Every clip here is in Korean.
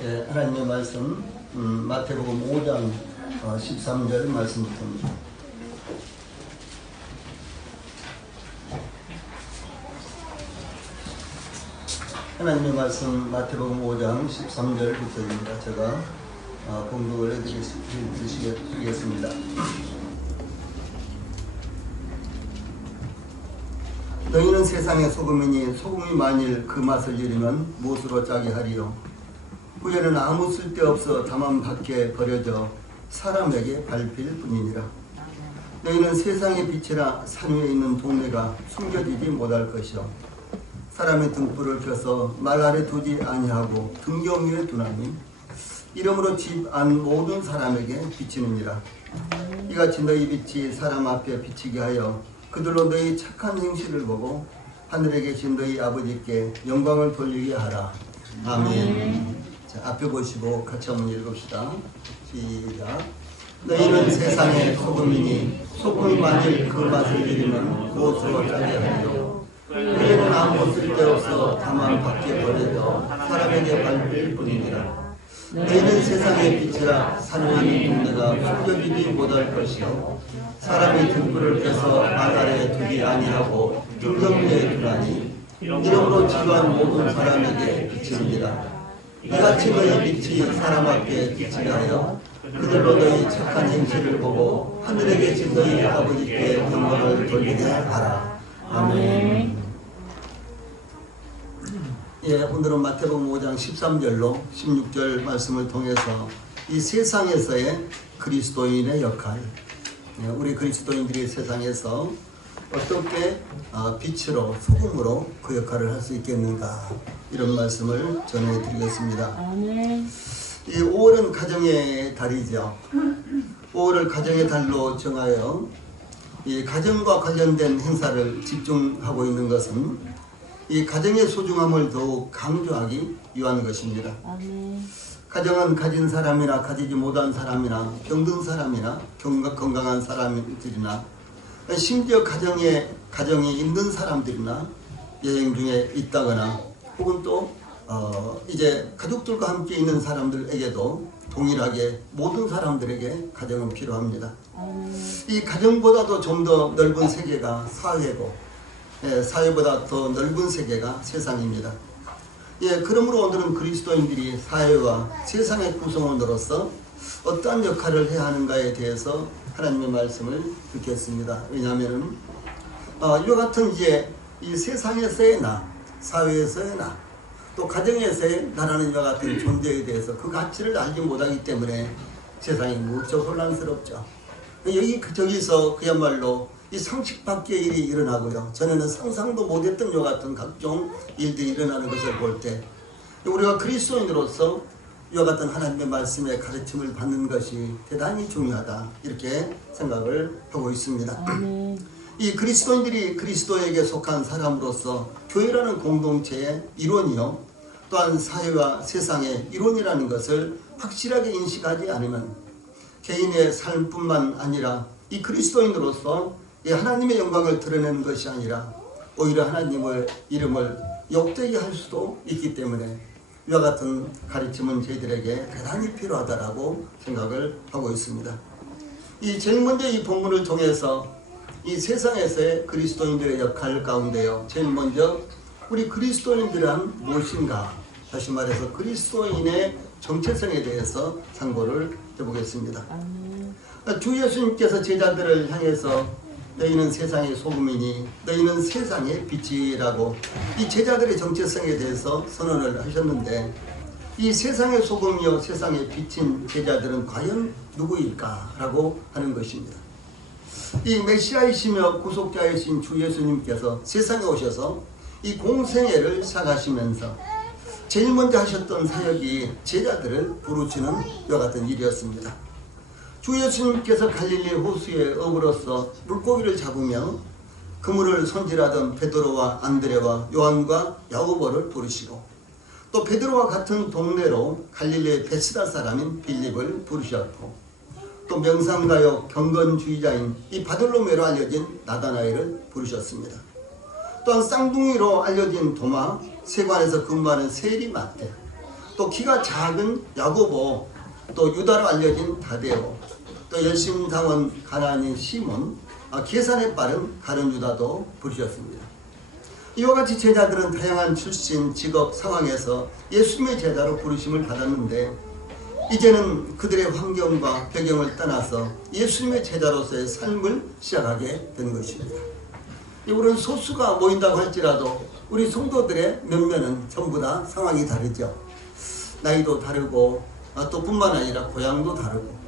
예, 하나님의 말씀 마태복음 5장 13절 말씀부터입니다. 하나님의 말씀 마태복음 5장 13절부터입니다. 제가 봉독을 해드리겠습니다. 너희는 세상의 소금이니 소금이 만일 그 맛을 잃으면 무엇으로 짜게 하리요? 후에는 아무 쓸데없어 다만 밖에 버려져 사람에게 밟힐 뿐이니라. 너희는 세상의 빛이라 산 위에 있는 동네가 숨겨지지 못할 것이요 사람의 등불을 켜서 말 아래 두지 아니하고 등경 위에 두나니 이러므로 집 안 모든 사람에게 비치느니라. 이같이 너희 빛이 사람 앞에 비치게 하여 그들로 너희 착한 행실을 보고 하늘에 계신 너희 아버지께 영광을 돌리게 하라. 아멘. 자, 앞에 보시고 같이 한번 읽읍시다. 시작. 너희는 세상의 소금이니 소금이 만일 그 맛을 잃으면 무엇으로 짜게 하리요? 너희는 아무 쓸데없어 다만 밖에 버려져 사람에게 밟힐 뿐이니라. 너희는 세상의 빛이라 산 위에 있는 동네가 숨겨지지 못할 것이요 사람의 등불을 켜서 말 아래에 두지 아니하고 등경 위에 두나니 이러므로 지루한 모든 사람에게 비치느니라. 이같이 너희 빛이 사람 앞에 비치게 하여 그들로 너희 착한 행실을 보고 하늘에 계신 너희 아버지께 영광을 돌리게 하라. 아멘. 예, 오늘은 마태복음 5장 13절로 16절 말씀을 통해서 이 세상에서의 그리스도인의 역할, 우리 그리스도인들이 세상에서 어떻게 빛으로 소금으로 그 역할을 할 수 있겠는가, 이런 말씀을 전해드리겠습니다. 이 5월은 가정의 달이죠. 5월을 가정의 달로 정하여 이 가정과 관련된 행사를 집중하고 있는 것은 이 가정의 소중함을 더욱 강조하기 위한 것입니다. 가정은 가진 사람이나 가지지 못한 사람이나 병든 사람이나 건강한 사람들이나 심지어 가정에 있는 사람들이나 여행 중에 있다거나 혹은 또 이제 가족들과 함께 있는 사람들에게도 동일하게 모든 사람들에게 가정은 필요합니다. 이 가정보다도 좀 더 넓은 세계가 사회고 사회보다 더 넓은 세계가 세상입니다. 예, 그러므로 오늘은 그리스도인들이 사회와 세상의 구성원으로서 어떠한 역할을 해야 하는가에 대해서 하나님의 말씀을 듣겠습니다. 왜냐하면 이와 같은 이제 이 세상에서의 나, 사회에서의 나, 또 가정에서의 나라는 이와 같은 존재에 대해서 그 가치를 알지 못하기 때문에 세상이 무척 혼란스럽죠. 저기서 그야말로 이 상식 밖의 일이 일어나고요, 전에는 상상도 못했던 이와 같은 각종 일들이 일어나는 것을 볼 때 우리가 그리스도인으로서 이와 같은 하나님의 말씀의 가르침을 받는 것이 대단히 중요하다, 이렇게 생각을 하고 있습니다. 이 그리스도인들이 그리스도에게 속한 사람으로서 교회라는 공동체의 일원이요 또한 사회와 세상의 일원이라는 것을 확실하게 인식하지 않으면 개인의 삶뿐만 아니라 이 그리스도인으로서 하나님의 영광을 드러내는 것이 아니라 오히려 하나님의 이름을 욕되게 할 수도 있기 때문에 이와 같은 가르침은 저희들에게 대단히 필요하다라고 생각을 하고 있습니다. 이 제일 먼저 이 본문을 통해서 이 세상에서의 그리스도인들의 역할 가운데요, 제일 먼저 우리 그리스도인들은 무엇인가, 다시 말해서 그리스도인의 정체성에 대해서 상고를 해보겠습니다. 주 예수님께서 제자들을 향해서 너희는 세상의 소금이니 너희는 세상의 빛이라고 이 제자들의 정체성에 대해서 선언을 하셨는데, 이 세상의 소금이요 세상의 빛인 제자들은 과연 누구일까 라고 하는 것입니다. 이 메시아이시며 구속자이신 주 예수님께서 세상에 오셔서 이 공생애를 시작하시면서 제일 먼저 하셨던 사역이 제자들을 부르시는 이와 같은 일이었습니다. 주 예수님께서 갈릴리 호수의 어부로서 물고기를 잡으며 그물을 손질하던 베드로와 안드레와 요한과 야고보를 부르시고, 또 베드로와 같은 동네로 갈릴리의 베스다 사람인 빌립을 부르셨고, 또 명상가요 경건주의자인 이 바돌로메로 알려진 나다나엘을 부르셨습니다. 또한 쌍둥이로 알려진 도마, 세관에서 근무하는 세리마테, 또 키가 작은 야고보, 또 유다로 알려진 다데오, 또 열심당원 가난인 시몬, 계산에 빠른 가룟 유다도 부르셨습니다. 이와 같이 제자들은 다양한 출신, 직업, 상황에서 예수님의 제자로 부르심을 받았는데 이제는 그들의 환경과 배경을 떠나서 예수님의 제자로서의 삶을 시작하게 된 것입니다. 우리는 소수가 모인다고 할지라도 우리 성도들의 면면은 전부 다 상황이 다르죠. 나이도 다르고 또 뿐만 아니라 고향도 다르고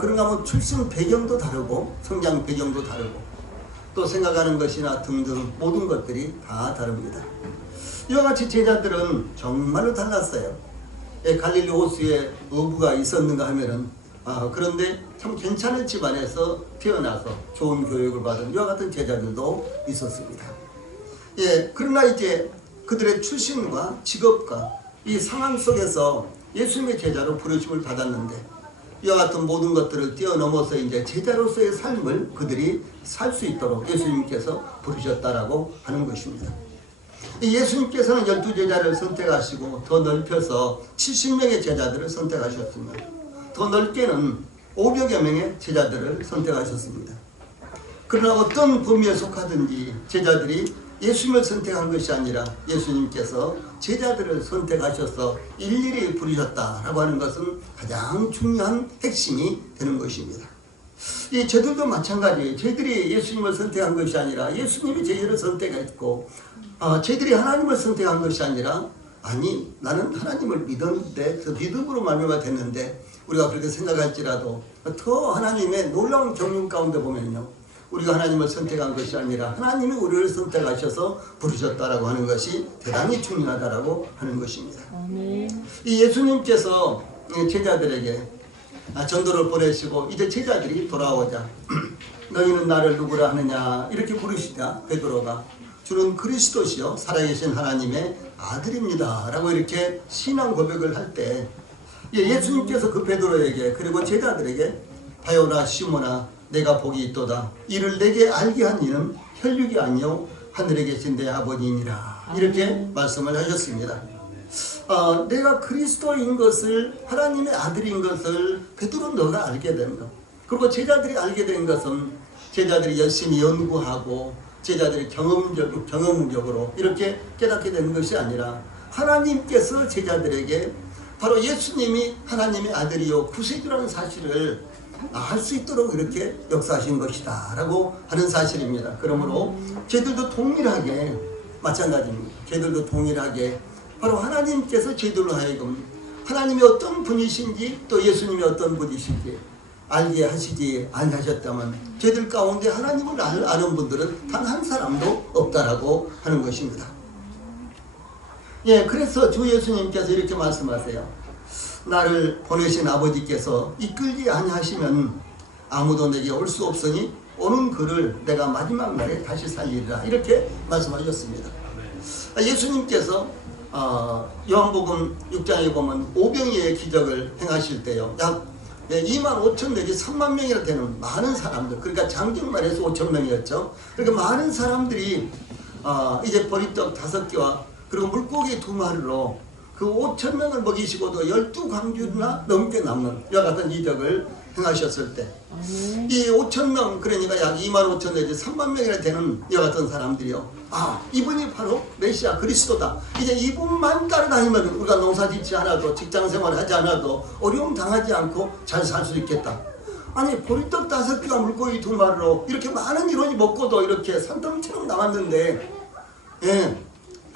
그런가 하면 출신 배경도 다르고 성장 배경도 다르고 또 생각하는 것이나 등등 모든 것들이 다 다릅니다. 이와 같이 제자들은 정말로 달랐어요. 갈릴리 호수에 어부가 있었는가 하면은 그런데 참 괜찮은 집안에서 태어나서 좋은 교육을 받은 이와 같은 제자들도 있었습니다. 그러나 이제 그들의 출신과 직업과 이 상황 속에서 예수님의 제자로 부르심을 받았는데 이와 같은 모든 것들을 뛰어넘어서 이제 제자로서의 삶을 그들이 살 수 있도록 예수님께서 부르셨다라고 하는 것입니다. 예수님께서는 12제자를 선택하시고 더 넓혀서 70명의 제자들을 선택하셨으며 더 넓게는 500여 명의 제자들을 선택하셨습니다. 그러나 어떤 범위에 속하든지 제자들이 예수님을 선택한 것이 아니라 예수님께서 제자들을 선택하셔서 일일이 부르셨다라고 하는 것은 가장 중요한 핵심이 되는 것입니다. 이 저들도 마찬가지예요. 저희들이 예수님을 선택한 것이 아니라 예수님이 저희를 선택했고 저희들이 하나님을 선택한 것이 아니라 아니 나는 하나님을 믿었는데 그 믿음으로 말미암아 됐는데 우리가 그렇게 생각할지라도 더 하나님의 놀라운 경륜 가운데 보면요 우리가 하나님을 선택한 것이 아니라 하나님이 우리를 선택하셔서 부르셨다라고 하는 것이 대단히 중요하다라고 하는 것입니다. 이 예수님께서 제자들에게 전도를 보내시고 이제 제자들이 돌아오자 너희는 나를 누구라 하느냐 이렇게 부르시자 베드로가 주는 그리스도시요 살아계신 하나님의 아들입니다 라고 이렇게 신앙 고백을 할 때 예수님께서 그 베드로에게 그리고 제자들에게 바요나 시몬아 내가 복이 있도다 이를 내게 알게 한 이는 혈육이 아니요 하늘에 계신 내 아버지니라 이렇게 말씀을 하셨습니다. 내가 그리스도인 것을 하나님의 아들인 것을 베드로 너가 알게 된 것 그리고 제자들이 알게 된 것은 제자들이 열심히 연구하고 제자들이 경험적으로 이렇게 깨닫게 되는 것이 아니라 하나님께서 제자들에게 바로 예수님이 하나님의 아들이요 구세주라는 사실을 알 수 있도록 이렇게 역사하신 것이다 라고 하는 사실입니다. 그러므로 저희들도 동일하게 마찬가지입니다. 저희들도 동일하게 바로 하나님께서 저희들로 하여금 하나님이 어떤 분이신지 또 예수님이 어떤 분이신지 알게 하시지 아니하셨다면 저희들 가운데 하나님을 아는 분들은 단 한 사람도 없다라고 하는 것입니다. 그래서 주 예수님께서 이렇게 말씀하세요. 나를 보내신 아버지께서 이끌지 아니하시면 아무도 내게 올 수 없으니 오는 그를 내가 마지막 날에 다시 살리리라 이렇게 말씀하셨습니다. 예수님께서 요한복음 6장에 보면 오병이의 기적을 행하실 때요 약 2만 5천 내지 3만 명이나 되는 많은 사람들 그러니까 장정만 해서 5천 명이었죠. 그러니까 많은 사람들이 이제 보리떡 5개와 그리고 물고기 2마리로 그 5천 명을 먹이시고도 12광주나 넘게 남는 이와 같은 이적을 행하셨을 때 이 5천 명 그러니까 약 2만 5천 내지 3만 명이나 되는 이와 같은 사람들이요 이분이 바로 메시아 그리스도다. 이제 이분만 따라다니면 우리가 농사짓지 않아도 직장생활 하지 않아도 어려움 당하지 않고 잘 살 수 있겠다. 아니 보리떡 5개와 물고기 2마리로 이렇게 많은 인원이 먹고도 이렇게 산더미처럼 남았는데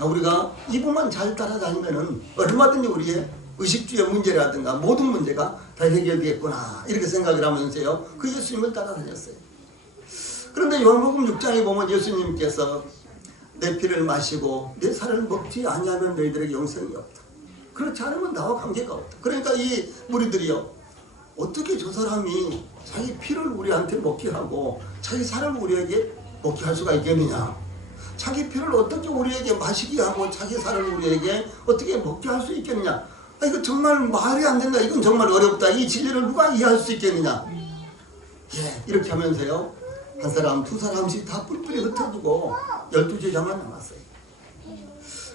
우리가 이분만 잘 따라다니면은 얼마든지 우리의 의식주의 문제라든가 모든 문제가 다 해결되겠구나 이렇게 생각을 하면서요 그 예수님을 따라다녔어요. 그런데 요한복음 6장에 보면 예수님께서 내 피를 마시고 내 살을 먹지 아니하면 너희들에게 영생이 없다. 그렇지 않으면 나와 관계가 없다. 그러니까 이 무리들이요 어떻게 저 사람이 자기 피를 우리한테 먹게 하고 자기 살을 우리에게 먹게 할 수가 있겠느냐. 자기 피를 어떻게 우리에게 마시게 하고 자기 살을 우리에게 어떻게 먹게 할 수 있겠느냐. 이거 정말 말이 안 된다. 이건 정말 어렵다. 이 진리를 누가 이해할 수 있겠느냐. 이렇게 하면서요 한 사람 두 사람씩 다 뿔뿔이 흩어두고 12제자만 남았어요.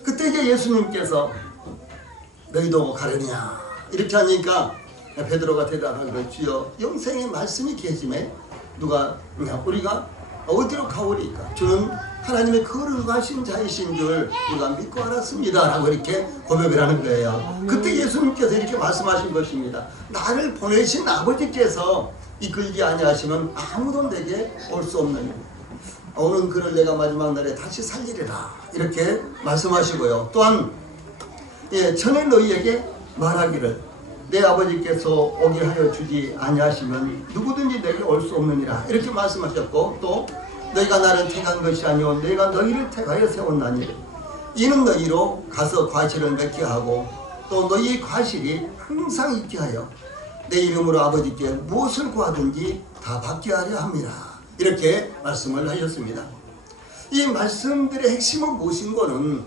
그때 이제 예수님께서 너희도 가려냐? 이렇게 하니까 베드로가 대답하기를 주여 영생의 말씀이 계심에 누가 우리가 어디로 가오리까? 주는 하나님의 거룩하신 자이신 줄 우리가 믿고 알았습니다 라고 이렇게 고백을 하는 거예요. 그때 예수님께서 이렇게 말씀하신 것입니다. 나를 보내신 아버지께서 이끌지 아니하시면 아무도 내게 올 수 없느니라. 오는 그를 내가 마지막 날에 다시 살리리라 이렇게 말씀하시고요. 또한 전에 너희에게 말하기를 내 아버지께서 오게 하여 주지 아니하시면 누구든지 내게 올 수 없느니라 이렇게 말씀하셨고, 또 너희가 나를 택한 것이 아니오 내가 너희를 택하여 세웠나니 이는 너희로 가서 과실을 맺게 하고 또 너희의 과실이 항상 있게 하여 내 이름으로 아버지께 무엇을 구하든지 다 받게 하려 함이라 이렇게 말씀을 하셨습니다. 이 말씀들의 핵심은 무엇인 거는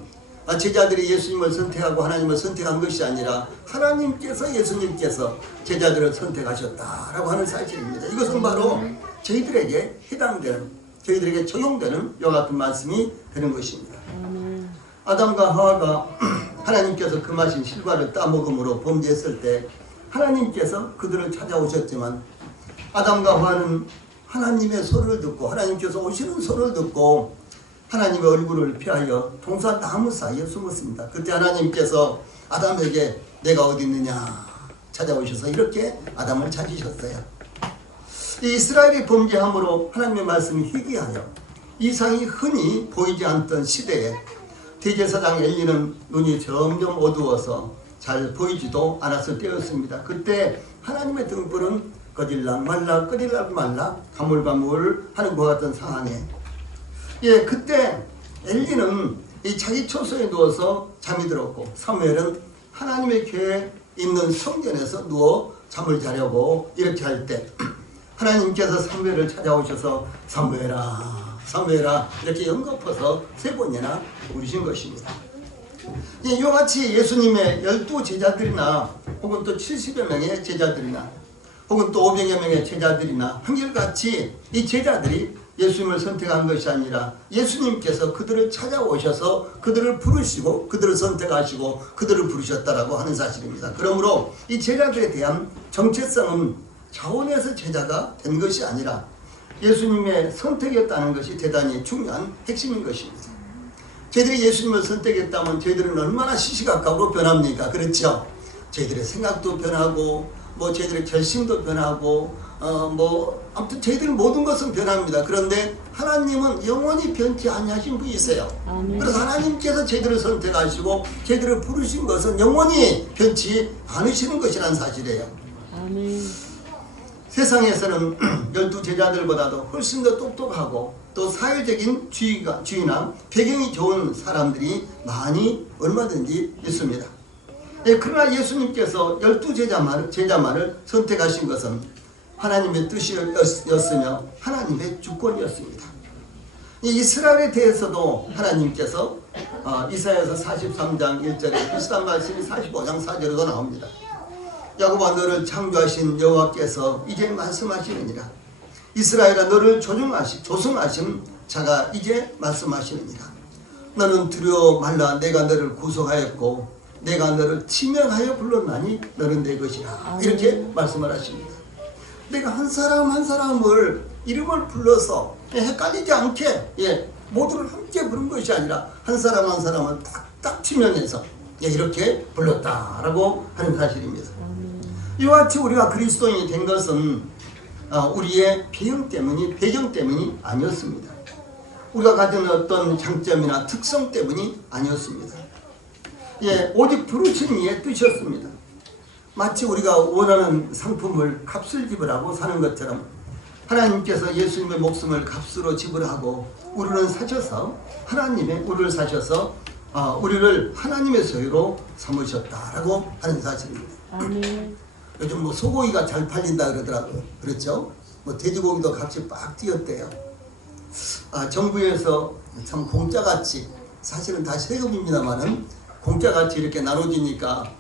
제자들이 예수님을 선택하고 하나님을 선택한 것이 아니라 하나님께서 예수님께서 제자들을 선택하셨다라고 하는 사실입니다. 이것은 바로 저희들에게 해당되는, 저희들에게 적용되는 이와 같은 말씀이 되는 것입니다. 아담과 하와가 하나님께서 금하신 실과를 따먹음으로 범죄했을 때 하나님께서 그들을 찾아오셨지만 아담과 하와는 하나님의 소리를 듣고 하나님께서 오시는 소리를 듣고 하나님의 얼굴을 피하여 동산 나무 사이에 숨었습니다. 그때 하나님께서 아담에게 내가 어디 있느냐 찾아오셔서 이렇게 아담을 찾으셨어요. 이 이스라엘이 범죄함으로 하나님의 말씀이 희귀하여 이상이 흔히 보이지 않던 시대에 대제사장 엘리는 눈이 점점 어두워서 잘 보이지도 않았을 때였습니다. 그때 하나님의 등불은 꺼질락 말락 꺼질락 말락 가물가물 하는 것 같은 상황에 그때 엘리는 이 자기 초소에 누워서 잠이 들었고 사무엘은 하나님의 교회에 있는 성전에서 누워 잠을 자려고 이렇게 할 때 하나님께서 사무엘을 찾아오셔서 사무엘아 사무엘아 이렇게 연거푸서 3번이나 부르신 것입니다. 이와 같이 예수님의 12 제자들이나 혹은 또 70여 명의 제자들이나 혹은 또 500여 명의 제자들이나 한결같이 이 제자들이 예수님을 선택한 것이 아니라 예수님께서 그들을 찾아오셔서 그들을 부르시고 그들을 선택하시고 그들을 부르셨다라고 하는 사실입니다. 그러므로 이 제자들에 대한 정체성은 자원에서 제자가 된 것이 아니라 예수님의 선택이었다는 것이 대단히 중요한 핵심인 것입니다. 저희들이 예수님을 선택했다면 저희들은 얼마나 시시각각으로 변합니까? 그렇죠? 저희들의 생각도 변하고 저희들의 결심도 변하고 아무튼 저희들은 모든 것은 변합니다. 그런데 하나님은 영원히 변치 아니하신 분이세요. 그래서 하나님께서 저희들을 선택하시고 저희들을 부르신 것은 영원히 변치 않으시는 것이라는 사실이에요. 아멘. 세상에서는 12 제자들보다도 훨씬 더 똑똑하고 또 사회적인 주의나 배경이 좋은 사람들이 많이 얼마든지 있습니다. 그러나 예수님께서 12 제자만을 선택하신 것은 하나님의 뜻이었으며 하나님의 주권이었습니다. 이스라엘에 대해서도 하나님께서 이사야서 43장 1절에 비슷한 말씀이 45장 4절에도 나옵니다. 야곱아 너를 창조하신 여호와께서 이제 말씀하시느니라. 이스라엘아 너를 조성하신 자가 이제 말씀하시느니라. 너는 두려워 말라. 내가 너를 구속하였고 내가 너를 지명하여 불렀나니 너는 내 것이라. 이렇게 말씀을 하십니다. 내가 한 사람 한 사람을 이름을 불러서 헷갈리지 않게 모두를 함께 부른 것이 아니라 한 사람 한 사람을 딱딱 지명해서 이렇게 불렀다라고 하는 사실입니다. 이와 같이 우리가 그리스도인이 된 것은 우리의 배경 때문이 아니었습니다. 우리가 가진 어떤 장점이나 특성 때문이 아니었습니다. 오직 부르신 이의 뜻이었습니다. 마치 우리가 원하는 상품을 값을 지불하고 사는 것처럼 하나님께서 예수님의 목숨을 값으로 지불하고 우리를 사셔서 우리를 사셔서 우리를 하나님의 소유로 삼으셨다라고 하는 사실입니다. 아멘. 요즘 소고기가 잘 팔린다 그러더라고요. 그렇죠? 돼지고기도 값이 빡 뛰었대요. 정부에서 참 공짜같이, 사실은 다 세금입니다만은 공짜같이 이렇게 나눠지니까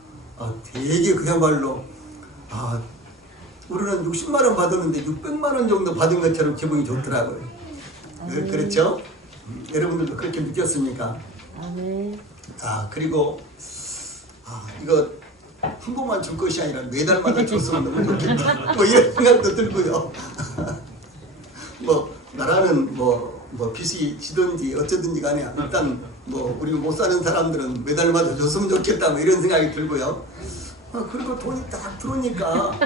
되게 그야말로 우리는 60만원 받았는데 600만원 정도 받은 것처럼 기분이 좋더라고요. 그렇죠? 여러분들도 그렇게 느꼈습니까? 그리고 이거 한 번만 줄 것이 아니라 매달마다 줬으면 너무 좋겠다. 뭐 이런 생각도 들고요. 뭐 나라는 뭐 빚이 지든지 어쩌든지 간에 일단 뭐 우리 못 사는 사람들은 매달마다 줬으면 좋겠다 뭐 이런 생각이 들고요. 그리고 돈이 딱 들어오니까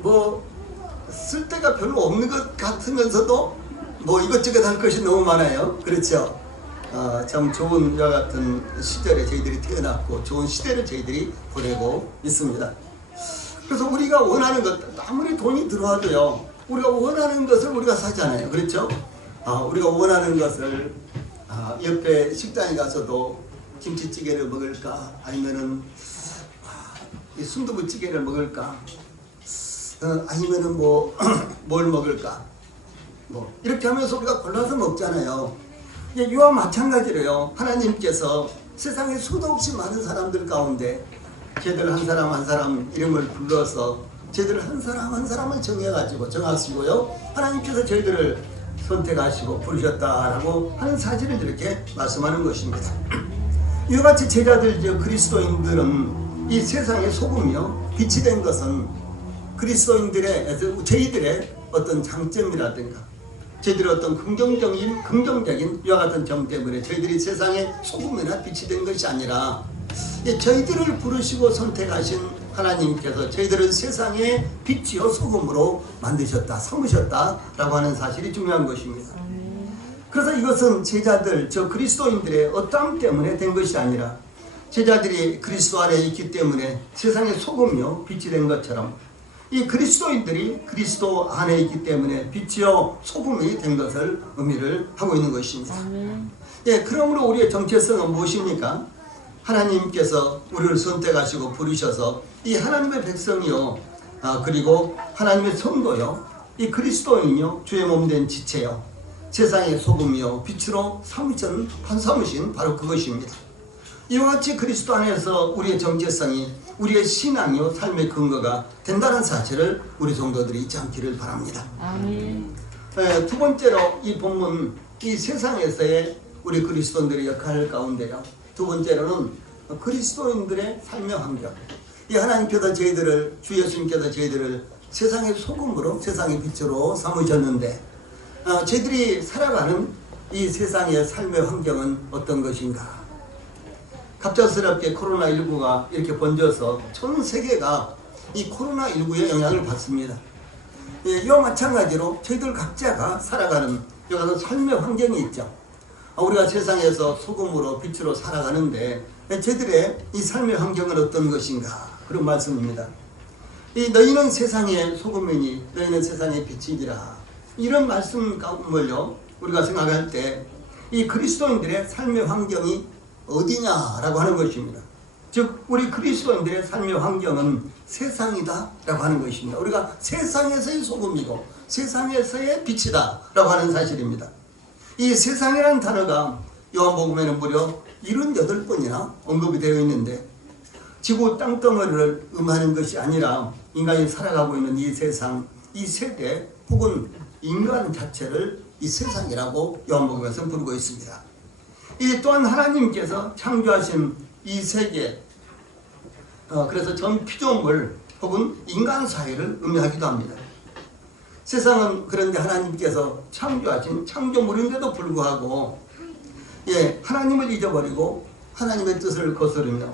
뭐 쓸 데가 별로 없는 것 같으면서도 뭐 이것저것 할 것이 너무 많아요. 그렇죠? 참 좋은 이와 같은 시절에 저희들이 태어났고 좋은 시대를 저희들이 보내고 있습니다. 그래서 우리가 원하는 것, 아무리 돈이 들어와도요, 우리가 원하는 것을 우리가 사잖아요. 그렇죠? 우리가 원하는 것을 옆에 식당에 가서도 김치찌개를 먹을까 아니면은 순두부찌개를 먹을까 아니면은 뭐 뭘 먹을까 뭐 이렇게 하면서 우리가 골라서 먹잖아요. 이와 마찬가지로요, 하나님께서 세상에 수도 없이 많은 사람들 가운데 쟤들 한 사람 한 사람 이름을 불러서 쟤들 한 사람 한 사람을 정하시고요, 하나님께서 저희들을 선택하시고 부르셨다라고 하는 사실을 이렇게 말씀하는 것입니다. 이와 같이 제자들, 그리스도인들은 이 세상의 소금이요, 빛이 된 것은 그리스도인들의, 저희들의 어떤 장점이라든가 저희들의 어떤 긍정적인 이와 같은 점 때문에 저희들이 세상의 소금이나 빛이 된 것이 아니라 저희들을 부르시고 선택하신 하나님께서 저희들을 세상의 빛이요 소금으로 만드셨다, 삼으셨다라고 하는 사실이 중요한 것입니다. 그래서 이것은 제자들, 그리스도인들의 어떠함 때문에 된 것이 아니라 제자들이 그리스도 안에 있기 때문에 세상의 소금이요 빛이 된 것처럼 이 그리스도인들이 그리스도 안에 있기 때문에 빛이요 소금이 된 것을 의미를 하고 있는 것입니다. 그러므로 우리의 정체성은 무엇입니까? 하나님께서 우리를 선택하시고 부르셔서 이 하나님의 백성이요, 그리고 하나님의 성도요, 이 그리스도인이요, 주의 몸된 지체요, 세상의 소금이요 빛으로 삼으신 바로 그것입니다. 이와 같이 그리스도 안에서 우리의 정체성이, 우리의 신앙이요 삶의 근거가 된다는 사실을 우리 성도들이 잊지 않기를 바랍니다. 아멘. 두 번째로 이 본문, 이 세상에서의 우리 그리스도인들의 역할 가운데요, 두 번째로는 그리스도인들의 삶의 환경, 이 하나님께서 저희들을, 주 예수님께서 저희들을 세상의 소금으로, 세상의 빛으로 삼으셨는데 저희들이 살아가는 이 세상의 삶의 환경은 어떤 것인가? 갑작스럽게 코로나19가 이렇게 번져서 전 세계가 이 코로나19의 영향을 받습니다. 이와 마찬가지로 저희들 각자가 살아가는 여러 삶의 환경이 있죠. 우리가 세상에서 소금으로 빛으로 살아가는데 저희들의 이 삶의 환경은 어떤 것인가? 그런 말씀입니다. 너희는 세상의 소금이니 너희는 세상의 빛이니라, 이런 말씀을요 우리가 생각할 때 이 그리스도인들의 삶의 환경이 어디냐라고 하는 것입니다. 즉 우리 그리스도인들의 삶의 환경은 세상이다 라고 하는 것입니다. 우리가 세상에서의 소금이고 세상에서의 빛이다 라고 하는 사실입니다. 이 세상이라는 단어가 요한복음에는 무려 78번이나 언급이 되어 있는데, 지구 땅덩어리를 의미하는 것이 아니라 인간이 살아가고 있는 이 세상, 이 세계 혹은 인간 자체를 이 세상이라고 요한복음에서 부르고 있습니다. 이 또한 하나님께서 창조하신 이 세계, 그래서 전 피조물 혹은 인간 사회를 의미하기도 합니다. 세상은 그런데 하나님께서 창조하신 창조물인데도 불구하고 하나님을 잊어버리고 하나님의 뜻을 거스르며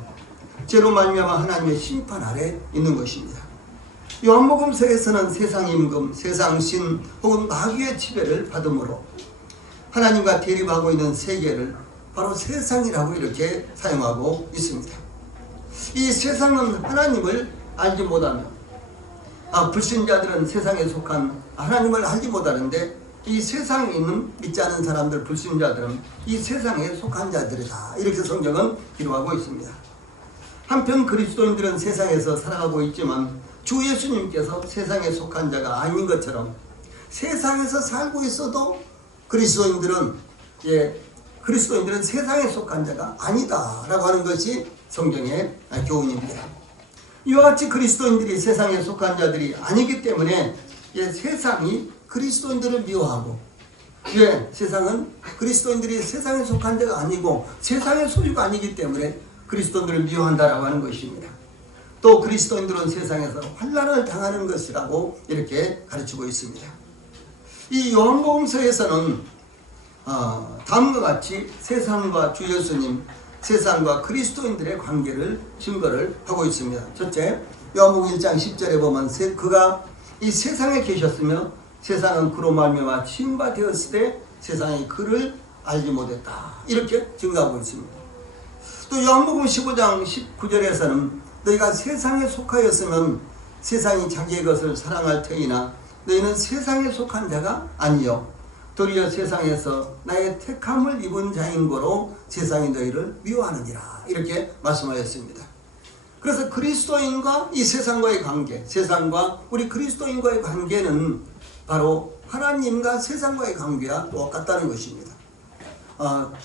죄로 말미암아 하나님의 심판 아래 있는 것입니다. 요한복음서에서는 세상 임금, 세상 신 혹은 마귀의 지배를 받음으로 하나님과 대립하고 있는 세계를 바로 세상이라고 이렇게 사용하고 있습니다. 이 세상은 하나님을 알지 못하며 불신자들은 세상에 속한 하나님을 알지 못하는데, 이 세상에 있는 믿지 않은 사람들, 불신자들은 이 세상에 속한 자들이다, 이렇게 성경은 기록하고 있습니다. 한편 그리스도인들은 세상에서 살아가고 있지만 주 예수님께서 세상에 속한 자가 아닌 것처럼 세상에서 살고 있어도 그리스도인들은 세상에 속한 자가 아니다 라고 하는 것이 성경의 교훈입니다. 이와 같이 그리스도인들이 세상에 속한 자들이 아니기 때문에 세상이 그리스도인들을 미워하고, 세상은 그리스도인들이 세상에 속한 자가 아니고 세상의 소유가 아니기 때문에 그리스도인들을 미워한다라고 하는 것입니다. 또 그리스도인들은 세상에서 환난을 당하는 것이라고 이렇게 가르치고 있습니다. 이 요한복음서에서는 다음과 같이 세상과 주 예수님, 세상과 그리스도인들의 관계를 증거를 하고 있습니다. 첫째, 요한복음 1장 10절에 보면 그가 이 세상에 계셨으며 세상은 그로 말미암아 침받되었을 때 세상이 그를 알지 못했다, 이렇게 증거하고 있습니다. 또 요한복음 15장 19절에서는 너희가 세상에 속하였으면 세상이 자기의 것을 사랑할 터이나 너희는 세상에 속한 자가 아니요 도리어 세상에서 나의 택함을 입은 자인 거로 세상이 너희를 미워하느니라, 이렇게 말씀하였습니다. 그래서 그리스도인과 이 세상과의 관계, 세상과 우리 그리스도인과의 관계는 바로 하나님과 세상과의 관계와 똑같다는 것입니다.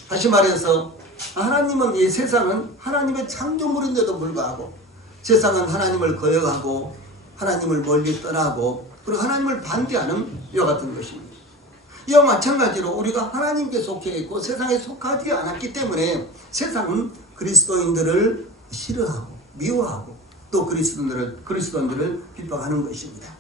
다시 말해서 하나님은, 이 세상은 하나님의 창조물인데도 불구하고 세상은 하나님을 거역하고 하나님을 멀리 떠나고 그리고 하나님을 반대하는 이와 같은 것입니다. 이와 마찬가지로 우리가 하나님께 속해 있고 세상에 속하지 않았기 때문에 세상은 그리스도인들을 싫어하고 미워하고 또 그리스도인들을 핍박하는 것입니다.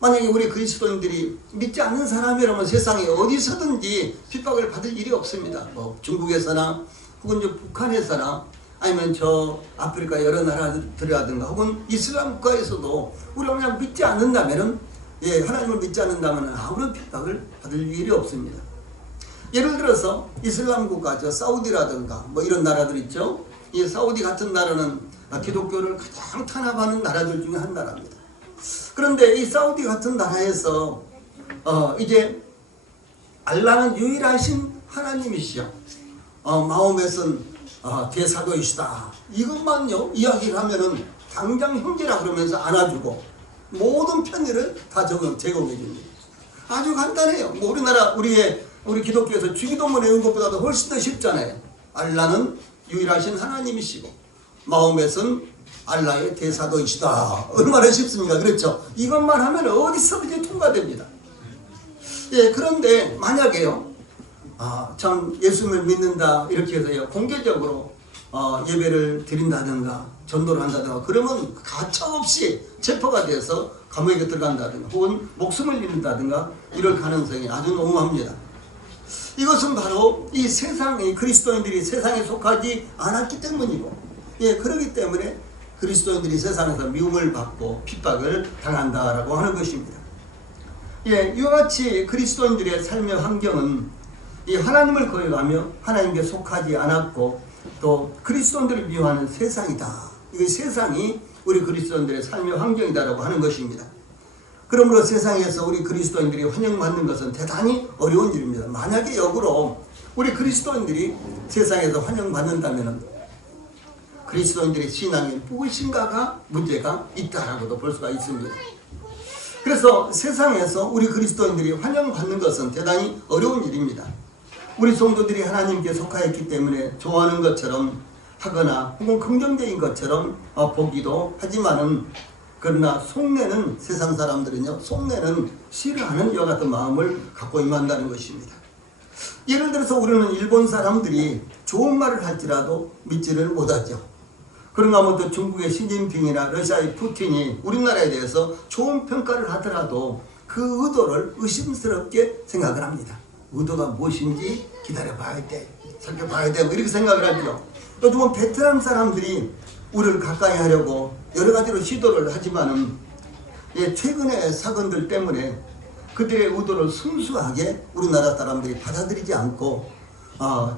만약에 우리 그리스도인들이 믿지 않는 사람이라면 세상에 어디서든지 핍박을 받을 일이 없습니다. 중국에서나 혹은 북한에서나 아니면 저 아프리카 여러 나라들이라든가 혹은 이슬람 국가에서도 우리가 그냥 믿지 않는다면은, 하나님을 믿지 않는다면 아무런 핍박을 받을 일이 없습니다. 예를 들어서 이슬람 국가, 저 사우디라든가 이런 나라들 있죠. 이 사우디 같은 나라는 기독교를 가장 탄압하는 나라들 중에 한 나라입니다. 그런데 이 사우디 같은 나라에서 이제 알라는 유일하신 하나님이시죠. 마호멧은 대사도이시다, 이것만요 이야기를 하면은 당장 형제라 그러면서 안아주고 모든 편의를 다 제공해 줍니다. 아주 간단해요. 우리 기독교에서 주기도문 외우는 것보다도 훨씬 더 쉽잖아요. 알라는 유일하신 하나님이시고 마호멧은 알라의 대사도이시다. 얼마나 쉽습니까? 그렇죠? 이것만 하면 어디서든지 통과됩니다. 그런데 만약에요, 참 예수님을 믿는다 이렇게 해서요 공개적으로 예배를 드린다든가 전도를 한다든가 그러면 가차없이 체포가 돼서 감옥에 들어간다든가 혹은 목숨을 잃는다든가 이럴 가능성이 아주 농후합니다. 이것은 바로 이 세상의 그리스도인들이 세상에 속하지 않았기 때문이고, 그렇기 때문에 그리스도인들이 세상에서 미움을 받고 핍박을 당한다라고 하는 것입니다. 이와 같이 그리스도인들의 삶의 환경은 이 하나님을 거역하며 하나님께 속하지 않았고 또 그리스도인들을 미워하는 세상이다. 이 세상이 우리 그리스도인들의 삶의 환경이다라고 하는 것입니다. 그러므로 세상에서 우리 그리스도인들이 환영받는 것은 대단히 어려운 일입니다. 만약에 역으로 우리 그리스도인들이 세상에서 환영받는다면 그리스도인들의 신앙에 무엇인가가 문제가 있다라고도 볼 수가 있습니다. 그래서 세상에서 우리 그리스도인들이 환영받는 것은 대단히 어려운 일입니다. 우리 성도들이 하나님께 속하였기 때문에 좋아하는 것처럼 하거나 혹은 긍정적인 것처럼 보기도 하지만은, 그러나 속내는, 세상 사람들은요 속내는 싫어하는 이와 같은 마음을 갖고 임한다는 것입니다. 예를 들어서 우리는 일본 사람들이 좋은 말을 할지라도 믿지를 못하죠. 그런가 하면 또 중국의 시진핑이나 러시아의 푸틴이 우리나라에 대해서 좋은 평가를 하더라도 그 의도를 의심스럽게 생각을 합니다. 의도가 무엇인지 기다려봐야 돼, 살펴봐야 돼, 이렇게 생각을 하죠. 요즘은 베트남 사람들이 우리를 가까이 하려고 여러 가지로 시도를 하지만은 최근의 사건들 때문에 그들의 의도를 순수하게 우리나라 사람들이 받아들이지 않고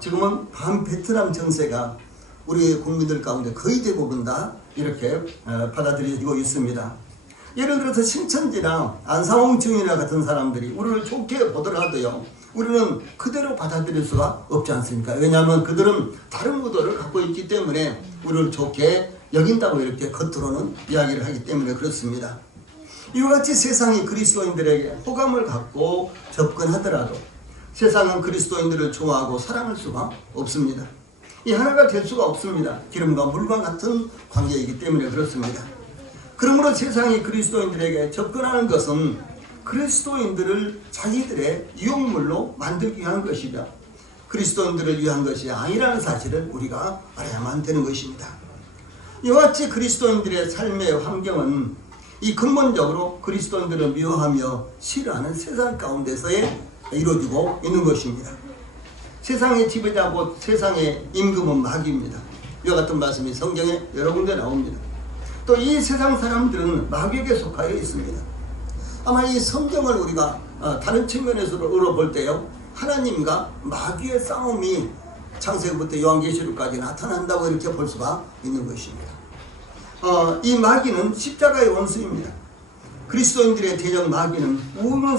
지금은 반베트남 정세가 우리 국민들 가운데 거의 대부분 다 이렇게 받아들여지고 있습니다. 예를 들어서 신천지나 안상홍 증인이나 같은 사람들이 우리를 좋게 보더라도요 우리는 그대로 받아들일 수가 없지 않습니까? 왜냐하면 그들은 다른 의도를 갖고 있기 때문에 우리를 좋게 여긴다고 이렇게 겉으로는 이야기를 하기 때문에 그렇습니다. 이와 같이 세상이 그리스도인들에게 호감을 갖고 접근하더라도 세상은 그리스도인들을 좋아하고 사랑할 수가 없습니다. 이 하나가 될 수가 없습니다. 기름과 물과 같은 관계이기 때문에 그렇습니다. 그러므로 세상이 그리스도인들에게 접근하는 것은 그리스도인들을 자기들의 유혹물로 만들기 위한 것이며 그리스도인들을 위한 것이 아니라는 사실을 우리가 알아야만 되는 것입니다. 이와 같이 그리스도인들의 삶의 환경은 이 근본적으로 그리스도인들을 미워하며 싫어하는 세상 가운데서에 이루어지고 있는 것입니다. 세상의 지배자 곧 세상의 임금은 마귀입니다. 이와 같은 말씀이 성경에 여러 군데 나옵니다. 또 이 세상 사람들은 마귀에게 속하여 있습니다. 아마 이 성경을 우리가 다른 측면에서 볼 때요, 하나님과 마귀의 싸움이 창세기부터 요한계시록까지 나타난다고 이렇게 볼 수가 있는 것입니다. 이 마귀는 십자가의 원수입니다. 그리스도인들의 대적 마귀는 울분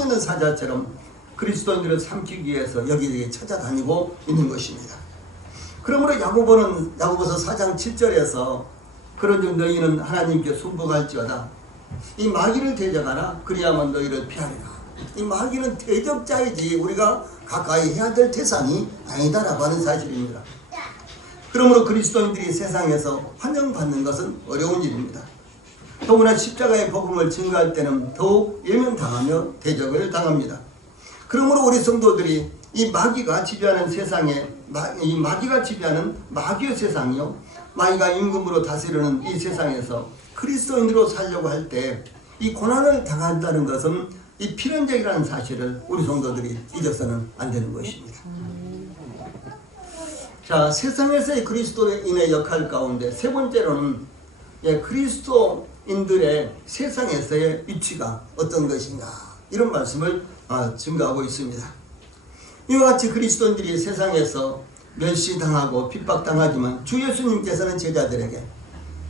있는 사자처럼 그리스도인들을 삼키기 위해서 여기저기 찾아다니고 있는 것입니다. 그러므로 야고보서 4장 7절에서 그런즉 너희는 하나님께 순복할지어다. 이 마귀를 대적하라. 그리하면 너희를 피하리라. 이 마귀는 대적자이지 우리가 가까이 해야 될 대상이 아니다라고 하는 사실입니다. 그러므로 그리스도인들이 세상에서 환영받는 것은 어려운 일입니다. 더구나 십자가의 복음을 증거할 때는 더욱 외면당하며 대적을 당합니다. 그러므로 우리 성도들이 이 마귀가 지배하는 세상에, 이 마귀가 지배하는 마귀의 세상이요, 마귀가 임금으로 다스리는 이 세상에서 그리스도인으로 살려고 할 때 이 고난을 당한다는 것은 이 필연적이라는 사실을 우리 성도들이 잊어서는 안 되는 것입니다. 자, 세상에서의 그리스도인의 역할 가운데 세 번째로는 그리스도인들의 세상에서의 위치가 어떤 것인가, 이런 말씀을 증거하고 있습니다. 이와 같이 그리스도인들이 세상에서 멸시당하고 핍박당하지만 주 예수님께서는 제자들에게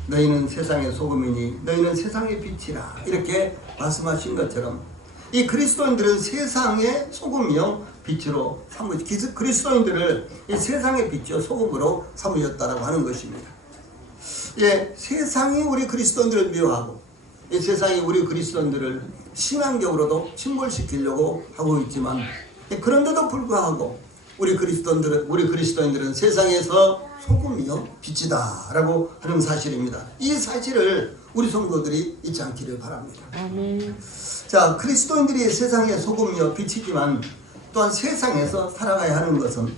너희는 세상의 소금이니 너희는 세상의 빛이라 이렇게 말씀하신 것처럼 이 그리스도인들은 세상의 소금이요 빛으로 그리스도인들을 이 세상의 빛이요 소금으로 삼으셨다라고 하는 것입니다. 세상이 우리 그리스도인들을 미워하고 이 세상이 우리 그리스도인들을 신앙적으로도 침몰시키려고 하고 있지만, 그런데도 불구하고 우리 그리스도인들은 세상에서 소금이요 빛이다 라고 하는 사실입니다. 이 사실을 우리 성도들이 잊지 않기를 바랍니다. 자, 그리스도인들이 세상의 소금이요 빛이지만 또한 세상에서 살아가야 하는 것은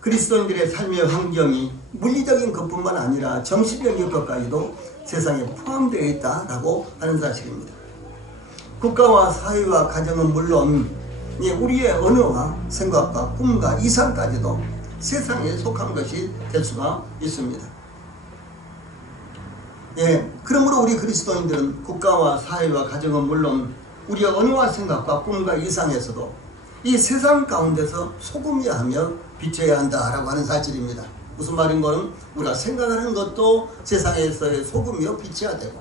그리스도인들의 삶의 환경이 물리적인 것뿐만 아니라 정신적인 것까지도 세상에 포함되어 있다라고 하는 사실입니다. 국가와 사회와 가정은 물론 우리의 언어와 생각과 꿈과 이상까지도 세상에 속한 것이 될 수가 있습니다. 그러므로 우리 그리스도인들은 국가와 사회와 가정은 물론 우리의 언어와 생각과 꿈과 이상에서도 이 세상 가운데서 소금이야 하며 비춰야 한다라고 하는 사실입니다. 무슨 말인가는 우리가 생각하는 것도 세상에서의 소금이요 빛이야 되고,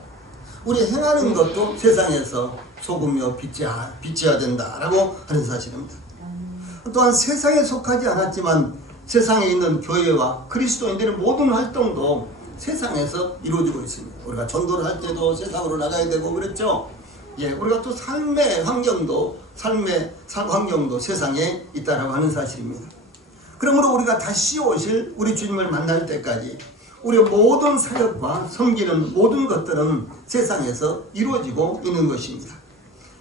우리 행하는 것도 세상에서 소금이요 빛이야 된다라고 하는 사실입니다. 또한 세상에 속하지 않았지만 세상에 있는 교회와 그리스도인들의 모든 활동도 세상에서 이루어지고 있습니다. 우리가 전도를 할 때도 세상으로 나가야 되고 그랬죠. 우리가 또 삶의 환경도 세상에 있다라고 하는 사실입니다. 그러므로 우리가 다시 오실 우리 주님을 만날 때까지 우리의 모든 사역과 섬기는 모든 것들은 세상에서 이루어지고 있는 것입니다.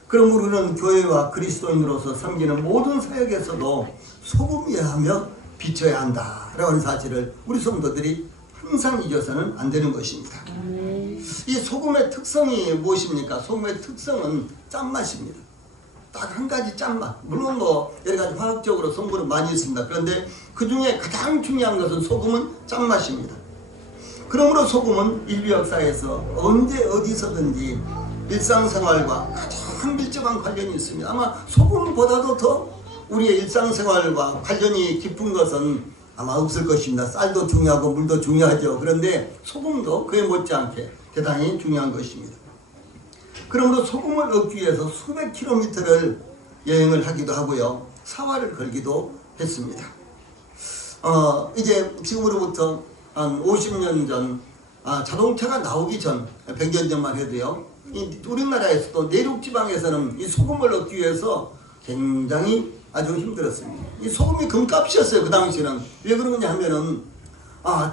그러므로 우리는 교회와 그리스도인으로서 섬기는 모든 사역에서도 소금이야 하며 비춰야 한다라고 하는 사실을 우리 성도들이 항상 잊어서는 안 되는 것입니다. 이 소금의 특성이 무엇입니까? 소금의 특성은 짠맛입니다. 딱 한 가지 짠맛. 물론 여러 가지 화학적으로 성분은 많이 있습니다. 그런데 그 중에 가장 중요한 것은 소금은 짠맛입니다. 그러므로 소금은 인류 역사에서 언제 어디서든지 일상생활과 가장 밀접한 관련이 있습니다. 아마 소금보다도 더 우리의 일상생활과 관련이 깊은 것은 아마 없을 것입니다. 쌀도 중요하고 물도 중요하죠. 그런데 소금도 그에 못지않게 대단히 중요한 것입니다. 그러므로 소금을 얻기 위해서 수백 킬로미터를 여행을 하기도 하고요, 사활을 걸기도 했습니다. 이제 지금으로부터 한 50년 전 자동차가 나오기 전 100년 전만 해도요, 우리나라에서도 내륙지방에서는 이 소금을 얻기 위해서 굉장히 아주 힘들었습니다. 이 소금이 금값이었어요. 그 당시에는. 왜 그러냐 하면은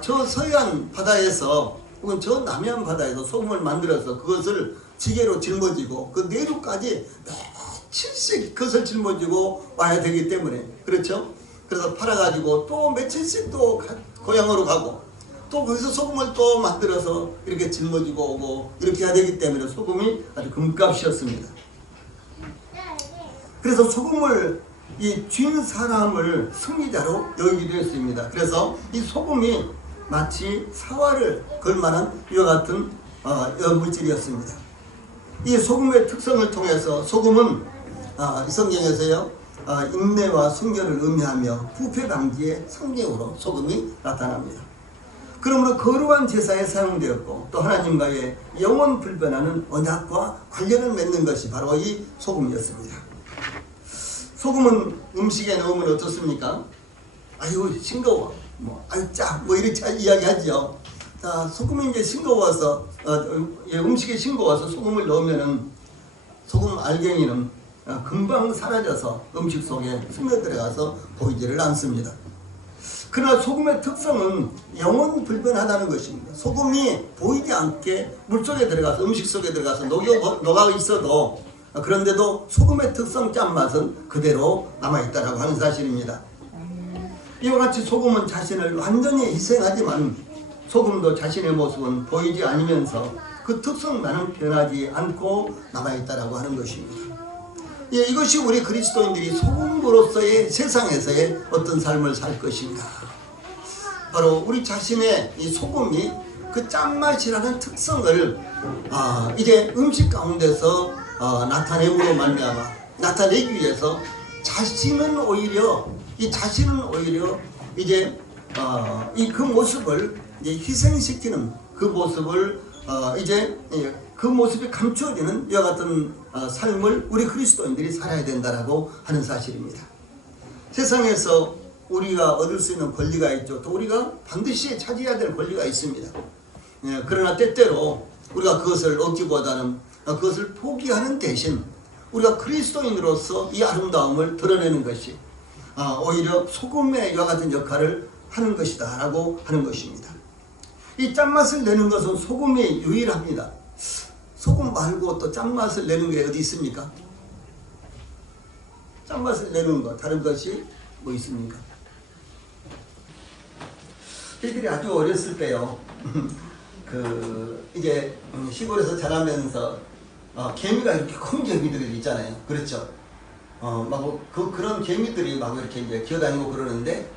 저 서해안 바다에서 혹은 저 남해안 바다에서 소금을 만들어서 그것을 지게로 짊어지고 그 내륙까지 며칠씩 그것을 짊어지고 와야 되기 때문에, 그렇죠? 그래서 팔아가지고 또 며칠씩 또 고향으로 가고 또 거기서 소금을 또 만들어서 이렇게 짊어지고 오고 이렇게 해야 되기 때문에 소금이 아주 금값이었습니다. 그래서 소금을 쥔 사람을 승리자로 여기기도 했습니다. 그래서 이 소금이 마치 사활을 걸 만한 이와 같은 물질이었습니다. 이 소금의 특성을 통해서 소금은 이 성경에서요 인내와 순결을 의미하며 부패 방지의 성경으로 소금이 나타납니다. 그러므로 거룩한 제사에 사용되었고 또 하나님과의 영원 불변하는 언약과 관련을 맺는 것이 바로 이 소금이었습니다. 소금은 음식에 넣으면 어떻습니까? 아유 싱거워, 아유 짜, 이렇게 이야기하죠. 자, 소금이 이제 싱거워서 음식에 싱거워서 소금을 넣으면은 소금 알갱이는 금방 사라져서 음식 속에 스며들어가서 보이지를 않습니다. 그러나 소금의 특성은 영원 불변하다는 것입니다. 소금이 보이지 않게 물속에 들어가서 음식 속에 들어가서 녹아 있어도 그런데도 소금의 특성 짠맛은 그대로 남아있다고 하는 사실입니다. 이와 같이 소금은 자신을 완전히 희생하지만 소금도 자신의 모습은 보이지 않으면서 그 특성만은 변하지 않고 남아있다고 하는 것입니다. 예, 이것이 우리 그리스도인들이 소금으로서의 세상에서의 어떤 삶을 살 것인가. 바로 우리 자신의 이 소금이 그 짠맛이라는 특성을 이제 음식 가운데서 나타내므로 말미암아 나타내기 위해서 자신은 오히려 이제 그 모습을 이제 희생시키는 그 모습을 이제 그 모습이 감추어지는 이와 같은 삶을 우리 그리스도인들이 살아야 된다라고 하는 사실입니다. 세상에서 우리가 얻을 수 있는 권리가 있죠. 또 우리가 반드시 차지해야 될 권리가 있습니다. 그러나 때때로 우리가 그것을 얻기보다는 그것을 포기하는 대신 우리가 그리스도인으로서 이 아름다움을 드러내는 것이 오히려 소금의 이와 같은 역할을 하는 것이다 라고 하는 것입니다. 이 짠맛을 내는 것은 소금이 유일합니다. 소금 말고 또 짠맛을 내는 게 어디 있습니까? 짠맛을 내는 것 다른 것이 뭐 있습니까? 저희들이 아주 어렸을 때요 이제 시골에서 자라면서 개미가 이렇게 큰 개미들이 있잖아요. 그렇죠? 그런 개미들이 막 이렇게 이제 기어다니고 그러는데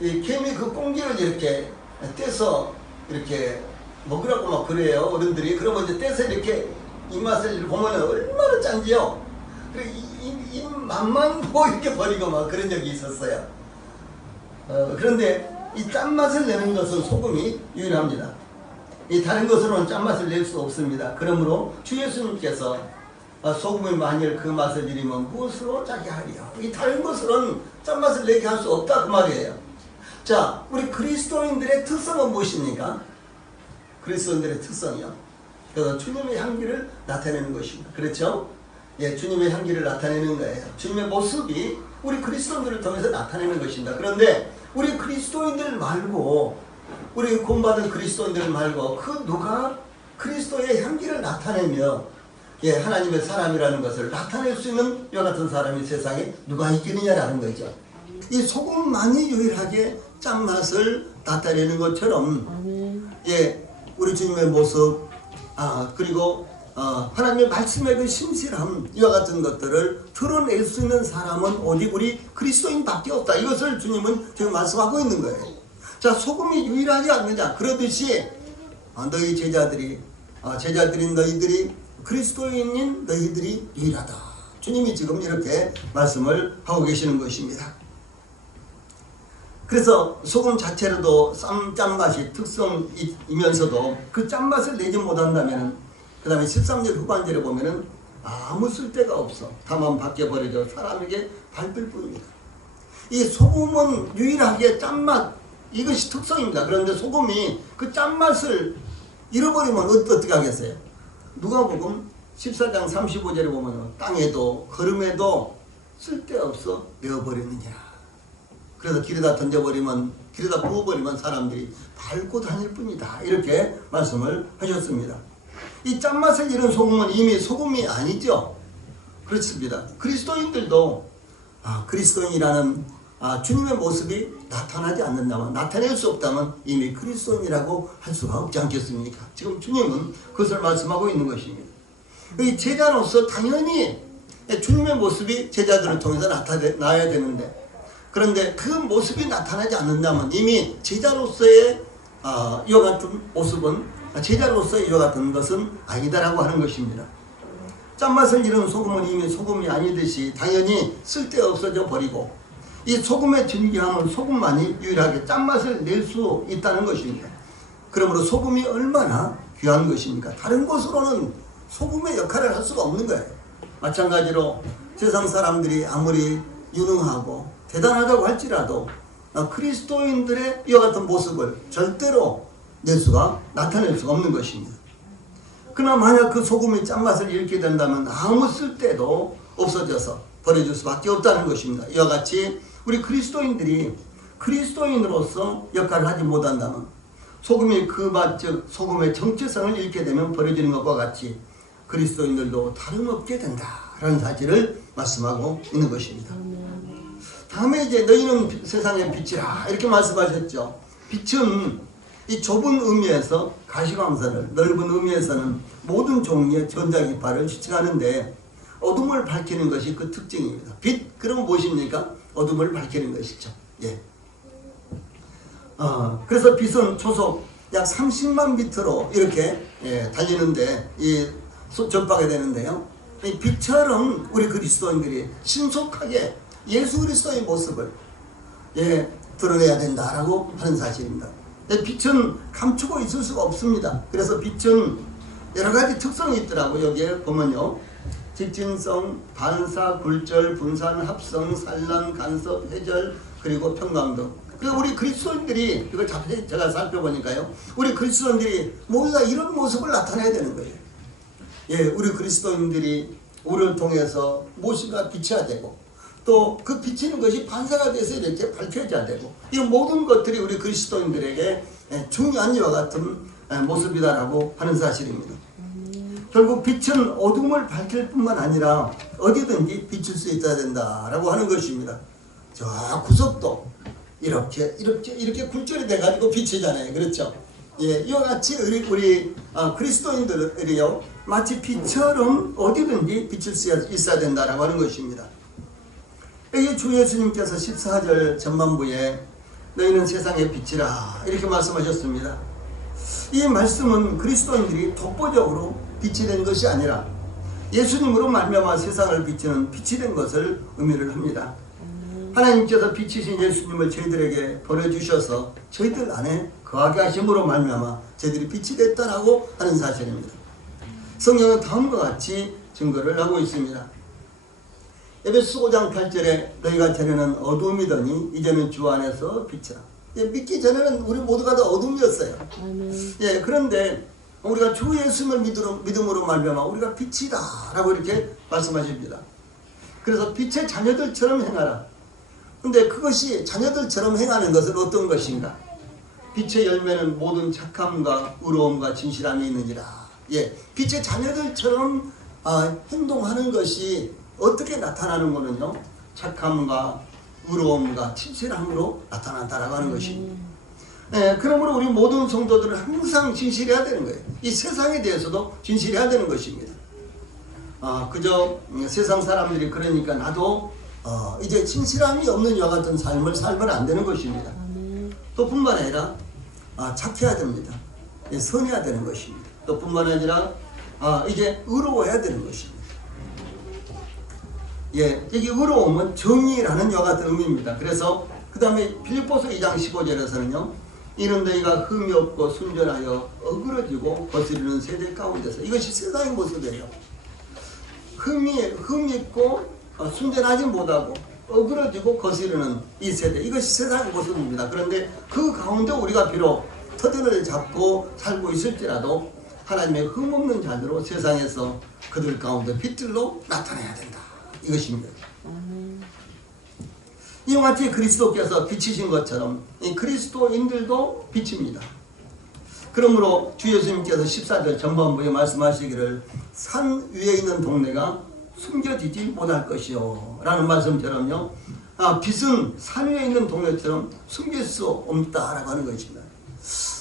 이 개미 그 꽁지를 이렇게 떼서 이렇게 먹으라고 막 그래요 어른들이. 그러면 이제 떼서 이렇게 입맛을 보면 얼마나 짠지요. 입맛만 보고 이렇게 버리고 막 그런 적이 있었어요. 그런데 이 짠맛을 내는 것은 소금이 유일합니다. 이 다른 것으로는 짠맛을 낼 수 없습니다. 그러므로 주 예수님께서 소금이 만일 그 맛을 잃으면 무엇으로 짜게 하리요. 이 다른 것으로는 짠맛을 내게 할 수 없다 그 말이에요. 자, 우리 그리스도인들의 특성은 무엇입니까? 그리스도인들의 특성이요. 그래서 주님의 향기를 나타내는 것입니다. 그렇죠? 예, 주님의 향기를 나타내는 거예요. 주님의 모습이 우리 그리스도인들을 통해서 나타내는 것입니다. 그런데 우리 그리스도인들 말고 우리 구원받은 그리스도인들 말고 그 누가 그리스도의 향기를 나타내며 예, 하나님의 사람이라는 것을 나타낼 수 있는 이와 같은 사람이 세상에 누가 있겠느냐라는 거죠. 이 소금만이 유일하게 짠맛을 나타내는 것처럼 예, 우리 주님의 모습 그리고 하나님의 말씀의 그 신실함 이와 같은 것들을 드러낼 수 있는 사람은 오직 우리 그리스도인밖에 없다. 이것을 주님은 지금 말씀하고 있는 거예요. 자, 소금이 유일하지 않느냐. 그러듯이 너희 제자들인 너희들이 그리스도인인 너희들이 유일하다. 주님이 지금 이렇게 말씀을 하고 계시는 것입니다. 그래서 소금 자체로도 짠맛이 특성이면서도 그 짠맛을 내지 못한다면 그 다음에 13절 후반절에 보면은 아무 쓸데가 없어. 다만 밖에 버려져 사람에게 밟을 뿐입니다. 이 소금은 유일하게 짠맛 이것이 특성입니다. 그런데 소금이 그 짠맛을 잃어버리면 어떻게 하겠어요? 누가복음 14장 35절에 보면 땅에도 걸음에도 쓸데없어 내어버리느냐. 그래서 길에다 던져버리면 길에다 부어버리면 사람들이 밟고 다닐 뿐이다. 이렇게 말씀을 하셨습니다. 이 짠맛을 잃은 소금은 이미 소금이 아니죠. 그렇습니다. 그리스도인들도 그리스도인이라는 주님의 모습이 나타나지 않는다면, 나타낼 수 없다면 이미 그리스도인이라고 할 수가 없지 않겠습니까? 지금 주님은 그것을 말씀하고 있는 것입니다. 이 제자로서 당연히 주님의 모습이 제자들을 통해서 나타나야 되는데, 그런데 그 모습이 나타나지 않는다면 이미 제자로서의 이와 같은 모습은, 제자로서의 이와 같은 것은 아니다라고 하는 것입니다. 짠맛을 잃은 소금은 이미 소금이 아니듯이 당연히 쓸데없어져 버리고, 이 소금의 진귀함은 소금만이 유일하게 짠맛을 낼 수 있다는 것입니다. 그러므로 소금이 얼마나 귀한 것입니까? 다른 것으로는 소금의 역할을 할 수가 없는 거예요. 마찬가지로 세상 사람들이 아무리 유능하고 대단하다고 할지라도 그리스도인들의 이와 같은 모습을 절대로 나타낼 수가 없는 것입니다. 그러나 만약 그 소금이 짠맛을 잃게 된다면 아무 쓸데도 없어져서 버려질 수밖에 없다는 것입니다. 이와 같이 우리 그리스도인들이 그리스도인으로서 역할을 하지 못한다면, 소금이 그 맛, 즉 소금의 정체성을 잃게 되면 버려지는 것과 같이 그리스도인들도 다름없게 된다라는 사실을 말씀하고 있는 것입니다. 다음에 이제 너희는 세상의 빛이라 이렇게 말씀하셨죠. 빛은 이 좁은 의미에서 가시광선을, 넓은 의미에서는 모든 종류의 전자기파를 지칭하는데 어둠을 밝히는 것이 그 특징입니다. 빛, 그러면 무엇입니까? 어둠을 밝히는 것이죠. 예. 그래서 빛은 초속 약 30만 미터로 이렇게 달리는데 전파가 되는데요. 이 빛처럼 우리 그리스도인들이 신속하게 예수 그리스도의 모습을 드러내야 된다라고 하는 사실입니다. 빛은 감추고 있을 수가 없습니다. 그래서 빛은 여러 가지 특성이 있더라고요. 여기에 보면요, 직진성, 반사, 굴절, 분산, 합성, 산란, 간섭, 회절, 그리고 평광등. 그리고 우리 그리스도인들이, 이걸 자세히 제가 살펴보니까요, 우리 그리스도인들이 모두 다 이런 모습을 나타내야 되는 거예요. 우리 그리스도인들이 우리를 통해서 무엇인가 비춰야 되고, 또 그 비치는 것이 반사가 돼서 이렇게 밝혀져야 되고, 이런 모든 것들이 우리 그리스도인들에게 중요한 이와 같은 모습이다라고 하는 사실입니다. 결국 빛은 어둠을 밝힐 뿐만 아니라 어디든지 비칠 수 있어야 된다라고 하는 것입니다. 저 구석도 이렇게 굴절이 돼가지고 비치잖아요. 그렇죠? 이와 같이 우리 그리스도인들이요, 마치 빛처럼 어디든지 비칠 수 있어야 된다라고 하는 것입니다. 여기 주 예수님께서 14절 전반부에 너희는 세상의 빛이라 이렇게 말씀하셨습니다. 이 말씀은 그리스도인들이 독보적으로 빛이 된 것이 아니라 예수님으로 말미암아 세상을 비치는 빛이 된 것을 의미를 합니다. 하나님께서 빛이신 예수님을 저희들에게 보내주셔서 저희들 안에 거하게 하심으로 말미암아 저희들이 빛이 됐다라고 하는 사실입니다. 성경은 다음과 같이 증거를 하고 있습니다. 에베소서 5장 8절에 너희가 전에는 어둠이더니 이제는 주 안에서 빛이라. 믿기 전에는 우리 모두가 다 어둠이었어요. 그런데 우리가 주 예수님을 믿음으로 말미암아 우리가 빛이다 라고 이렇게 말씀하십니다. 그래서 빛의 자녀들처럼 행하라. 근데 그것이 자녀들처럼 행하는 것은 어떤 것인가? 빛의 열매는 모든 착함과 의로움과 진실함이 있느니라. 빛의 자녀들처럼 행동하는 것이 어떻게 나타나는 거는요, 착함과 의로움과 진실함으로 나타난다라고 하는 것입니다. 그러므로 우리 모든 성도들은 항상 진실해야 되는 거예요. 이 세상에 대해서도 진실해야 되는 것입니다. 그저 세상 사람들이 그러니까 나도 이제 진실함이 없는 이와 같은 삶을 살면 안 되는 것입니다. 또 뿐만 아니라 착해야 됩니다. 선해야 되는 것입니다. 또 뿐만 아니라 이제 의로워야 되는 것입니다. 여기 의로움은 정의라는 이와 같은 의미입니다. 그래서 그 다음에 빌립보서 2장 15절에서는요, 이는 너희가 흠이 없고 순전하여 어그러지고 거스르는 세대 가운데서, 이것이 세상의 모습이에요. 흠이 있고 순전하지 못하고 어그러지고 거스르는 이 세대, 이것이 세상의 모습입니다. 그런데 그 가운데 우리가 비록 터전을 잡고 살고 있을지라도 하나님의 흠없는 자들로 세상에서 그들 가운데 빛들로 나타내야 된다, 이것입니다. 이와 같이 그리스도께서 빛이신 것처럼 이 그리스도인들도 빛입니다. 그러므로 주 예수님께서 14절 전반부에 말씀하시기를 산 위에 있는 동네가 숨겨지지 못할 것이요 라는 말씀처럼요, 빛은 산 위에 있는 동네처럼 숨길 수 없다라고 하는 것입니다.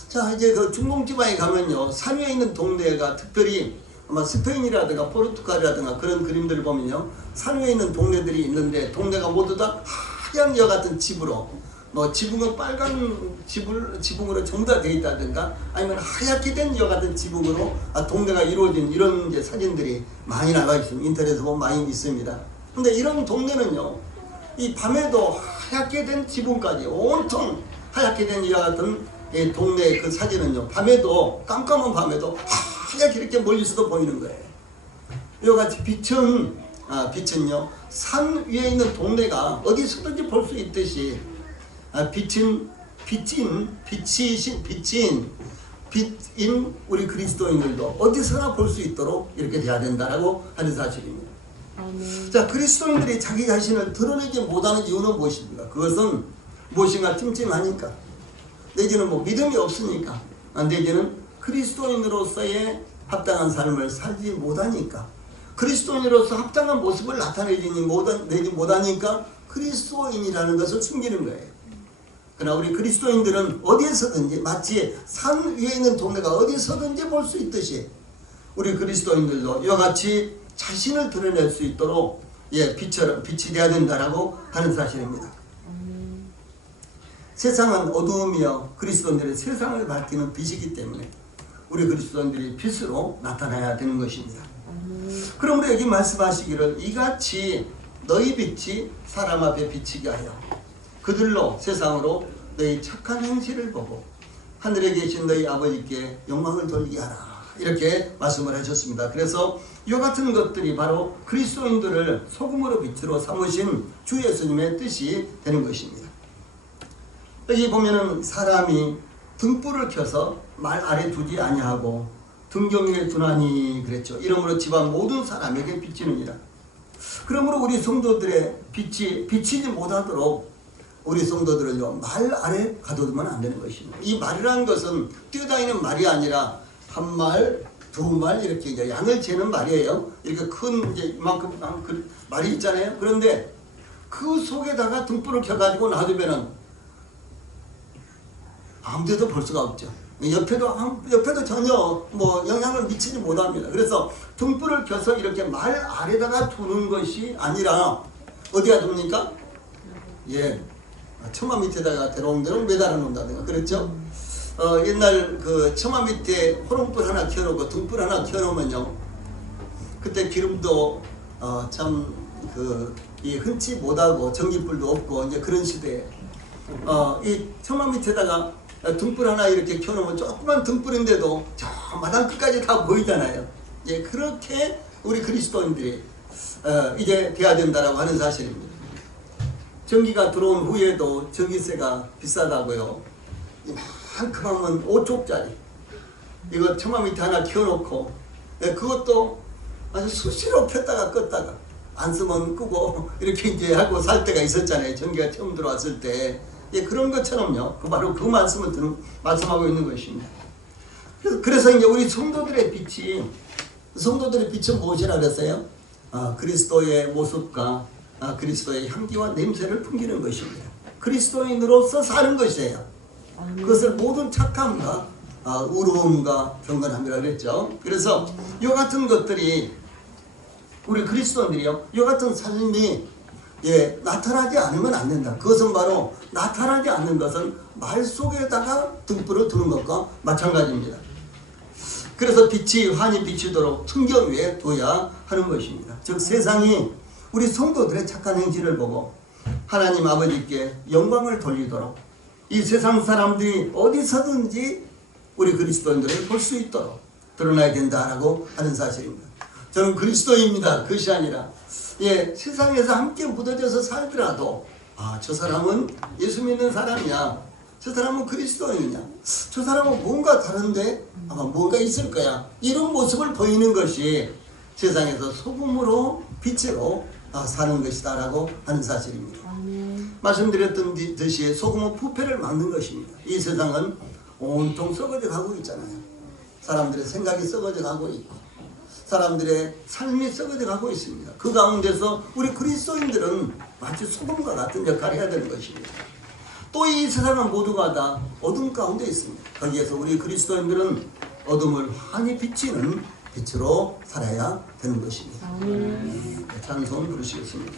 자, 이제 그 중동지방에 가면요, 산 위에 있는 동네가 특별히 아마 스페인이라든가 포르투갈이라든가 그런 그림들을 보면요, 산 위에 있는 동네들이 있는데 동네가 모두 다 하얀 여 같은 집으로, 뭐 지붕은 빨간 지붕으로 전부 다 되어 있다든가 아니면 하얗게 된 여 같은 지붕으로 동네가 이루어진 이런 이제 사진들이 많이 나와 있습니다. 인터넷에 보면 많이 있습니다. 근데 이런 동네는요, 이 밤에도 하얗게 된 지붕까지 온통 하얗게 된 이와 같은 동네 그 사진은요, 밤에도 깜깜한 밤에도 하얗게 이렇게 멀리서도 보이는 거예요. 이와 같이 빛은요 산 위에 있는 동네가 어디서든지 볼 수 있듯이 빛인 우리 그리스도인들도 어디서나 볼 수 있도록 이렇게 돼야 된다라고 하는 사실입니다. 자, 그리스도인들이 자기 자신을 드러내지 못하는 이유는 무엇입니까? 그것은 무엇인가 찜찜하니까, 내지는 뭐 믿음이 없으니까, 내지는 그리스도인으로서의 합당한 삶을 살지 못하니까, 그리스도인으로서 합당한 모습을 나타내지 못하니까 그리스도인이라는 것을 숨기는 거예요. 그러나 우리 그리스도인들은 어디에서든지, 마치 산 위에 있는 동네가 어디서든지 볼 수 있듯이 우리 그리스도인들도 이와 같이 자신을 드러낼 수 있도록 빛이 되어야 된다라고 하는 사실입니다. 세상은 어두움이여 그리스도인들의 세상을 밝히는 빛이기 때문에 우리 그리스도인들이 빛으로 나타나야 되는 것입니다. 그러므로 여기 말씀하시기를 이같이 너희 빛이 사람 앞에 비치게 하여 그들로 세상으로 너희 착한 행실을 보고 하늘에 계신 너희 아버지께 영광을 돌리게 하라, 이렇게 말씀을 하셨습니다. 그래서 이와 같은 것들이 바로 그리스도인들을 소금으로 빛으로 삼으신 주 예수님의 뜻이 되는 것입니다. 여기 보면은 사람이 등불을 켜서 말 아래 두지 아니하고 등경 위에 두나니 그랬죠. 이러므로 집안 모든 사람에게 비치느니라. 그러므로 우리 성도들의 빛이 비치지 못하도록 우리 성도들은요, 말 아래 가둬두면 안 되는 것입니다. 이 말이라는 것은 뛰어다니는 말이 아니라 한 말, 두 말 이렇게 이제 양을 재는 말이에요. 이렇게 큰 이제 이만큼 그 말이 있잖아요. 그런데 그 속에다가 등불을 켜가지고 놔두면은 아무데도 볼 수가 없죠. 옆에도 전혀 뭐 영향을 미치지 못합니다. 그래서 등불을 켜서 이렇게 말 아래다가 두는 것이 아니라 어디다 둡니까? 처마 밑에다가 대롱대롱 매달아 놓는다든가 그랬죠. 옛날 그 처마 밑에 호롱불 하나 켜놓고 등불 하나 켜놓으면요, 그때 기름도 참 이 흔치 못하고 전기불도 없고 이제 그런 시대에 이 처마 밑에다가 등불 하나 이렇게 켜놓으면 조그만 등불인데도 저 마당 끝까지 다 보이잖아요. 그렇게 우리 그리스도인들이 이제 돼야 된다라고 하는 사실입니다. 전기가 들어온 후에도 전기세가 비싸다고요. 이만큼 하면 5쪽짜리 이거 처마 밑에 하나 켜놓고 그것도 아주 수시로 폈다가 껐다가 안 쓰면 끄고 이렇게 이제 하고 살 때가 있었잖아요. 전기가 처음 들어왔을 때. 그런 것처럼요, 바로 그 말씀을 말씀하고 있는 것입니다. 그래서 이제 우리 성도들의 빛은 무엇이라 그랬어요? 그리스도의 모습과 그리스도의 향기와 냄새를 풍기는 것입니다. 그리스도인으로서 사는 것이에요. 그것을 모든 착함과 의로움과 경건함이라고 그랬죠. 그래서 이 같은 것들이 우리 그리스도인들이요, 이 같은 삶이 나타나지 않으면 안 된다. 그것은 바로 나타나지 않는 것은 말 속에다가 등불을 두는 것과 마찬가지입니다. 그래서 빛이 환히 비치도록 등경 위에 둬야 하는 것입니다. 즉 세상이 우리 성도들의 착한 행실을 보고 하나님 아버지께 영광을 돌리도록 이 세상 사람들이 어디서든지 우리 그리스도인들을 볼 수 있도록 드러나야 된다라고 하는 사실입니다. 저는 그리스도인입니다. 그것이 아니라 세상에서 함께 묻어져서 살더라도 저 사람은 예수 믿는 사람이야, 저 사람은 그리스도인이냐, 저 사람은 뭔가 다른데 아마 뭔가 있을 거야, 이런 모습을 보이는 것이 세상에서 소금으로 빛으로 사는 것이다 라고 하는 사실입니다. 말씀드렸던 듯이 소금은 부패를 막는 것입니다. 이 세상은 온통 썩어져 가고 있잖아요. 사람들의 생각이 썩어져 가고 있고 사람들의 삶이 썩어져 가고 있습니다. 그 가운데서 우리 그리스도인들은 마치 소금과 같은 역할을 해야 되는 것입니다. 또 이 세상은 모두가 다 어둠 가운데 있습니다. 거기에서 우리 그리스도인들은 어둠을 환히 비치는 빛으로 살아야 되는 것입니다. 찬송 부르시겠습니다.